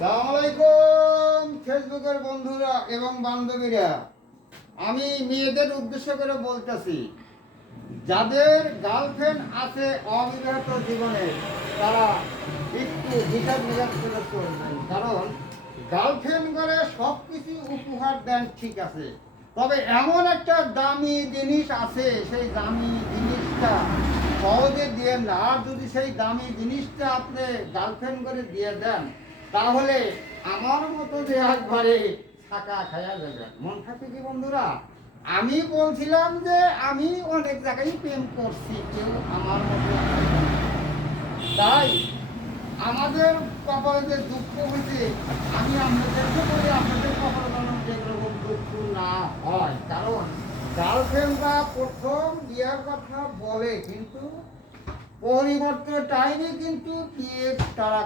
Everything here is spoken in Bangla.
আসসালামু আলাইকুম ফেসবুকের বন্ধুরা এবং বান্ধবীরা, আমি মেয়েদের উদ্দেশ্য করে বলতেছি, যাদের গার্লফ্রেন্ড আছে অবিবাহিত জীবনে তারা একটু হিসাব নিকাশ করে চলবেন। কারণ গার্লফ্রেন্ড করে সব কিছু উপহার দেন, ঠিক আছে, তবে এমন একটা দামি জিনিস আছে, সেই দামি জিনিসটা সহজে দিয়ে না। আর যদি সেই দামি জিনিসটা আপনি গার্লফ্রেন্ড করে দিয়ে দেন, তাহলে আমার মতো যে একবারে থাকা খায়া যাবেন। মন থাকে কি বন্ধুরা? আমি বলছিলাম যে আমি অনেক জায়গায় প্রেম করছি, কেউ আমার মতো তাই আমাদের কপালে যে দুঃখ হয়েছে, আমি আপনাদেরকে বলি আপনাদের কপালে যেন যেরকম দুঃখ না হয়। কারণ গার্লফ্রেন্ডরা প্রথম বিয়ের কথা বলে, কিন্তু পরিবর্তন টাইমে কিন্তু বিয়ে তারা